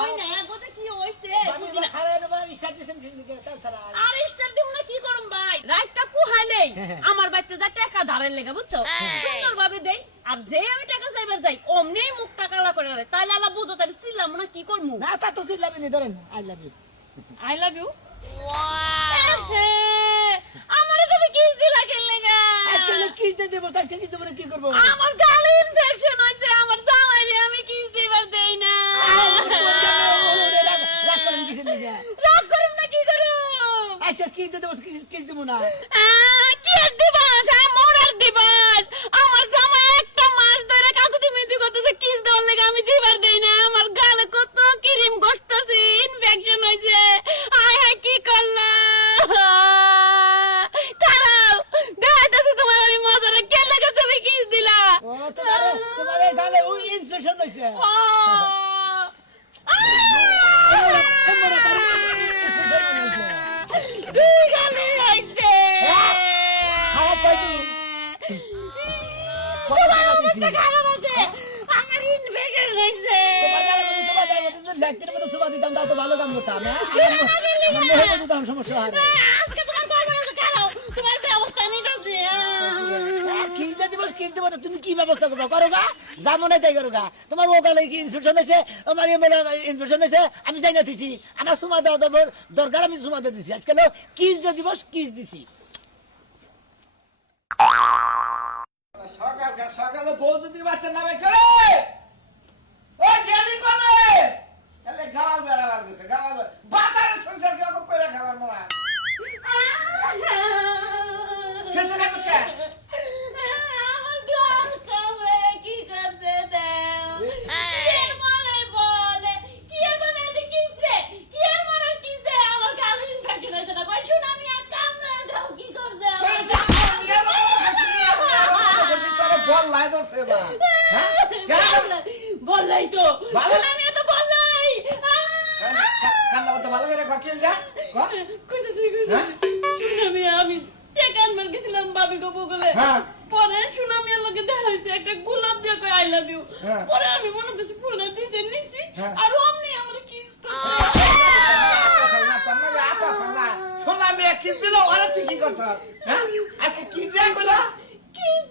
কই না গোতে কি হইছে বুঝি না খারাপ না স্টার্ট দিছেন ঠিক আছে তাছাড়া আর স্টার দিম না কি করুম ভাই রাইটটা পুহাইলেই আমার বাইতে যা টাকা ধারের লাগা বুঝছো সুন্দরভাবে দেই আর যে আমি টাকা চাইবার যাই অমনি মুখটা কালা করে রে তাইলে আলা বুঝো তাই ছিলাম না কি করমু না তা তো সিলাবি নি ধরেন আই লাভ ইউ ওয়াও আমারে তুমি কিস দিলা কেন লাগা আজকে কিস দেব আজকে কিস দেব কি করব আমার গালে ইনফেকশন হইছে আমার জামাইরে আমি কিস দিবার দেই না রাগ করেন কিসের লাগা রাগ করুম না কি করুম আজকে কিস দেব কিস দেব না কি আর দিবাস মরার দিবাস আমার জামাই একটা মাস ধরে কাকুতি মিতি করতেছে কিস দেওয়ার লাগা আমি দিবার দেই না আমার গালে কত ক্রিম গসতাছে ইনফেকশন হইছে আয় হায় কি করলাম খারাপ দেখাইতেছে তোমার আমি মজারে কে লাগা তুমি কিস দিলা ও তোমার গালে ওই ইনফেকশন হইছে তুই গালে হইছে হ্যাঁ কইনি আমার ইনফেকশন হইছে ল্যাকটের মধ্যে সুবা দিতাম তাও তো ভালো কাম করতাম আমার মেয়ে দিতাম সমস্যা হয় আজকে তোমার কর্মরত কালো তোমার ব্যবস্থা নিতেছি কিস দেব তুমি কি ব্যবস্থা করবে করো গা যাবো না তাই করো গা তোমার ও গালে কি ইনফেকশন হয়েছে আমার ইনফেকশন হয়েছে আমি যাই না দিছি আমার সুমা দেওয়া দরকার আমি সুমা দিয়ে দিছি আজকাল কিস যে দিবস কিস দিছি সকালে বউ যদি বাচ্চা নামে চলে ও গেলি কোনে এলে গাওয়াল বেড়াবার গেছে গাওয়াল বাতারের সংসার কি অকপ করে খাবার মারা কেসে কাটছ কে আমার গাল কামড়ে কি করছে দাও কি মনে বলে কি মনে কিসে কি মনে কিসে আমার গাল ইনফেকশন হইছে না কই শুন আমি আর কামড়ে দাও কি করছে বল লাই ধরছে বা হ্যাঁ বললাই তো আমি তো বললাই কান্না তো ভালো করে খাকিয়ে যা কইতেছি শুনামি আমি টেকান মার গেছিলাম ভাবি গো বগলে পরে শুনামি এর লগে দেখা হইছে একটা গোলাপ দিয়ে কই আই লাভ ইউ পরে আমি মনে করছি ফুলটা দিছে নিছি আর অমনি আমার কিস শোনা মেয়ে কিস দিল ওরা তুই কি করছ হ্যাঁ আজকে কি দিয়া কইলা কিস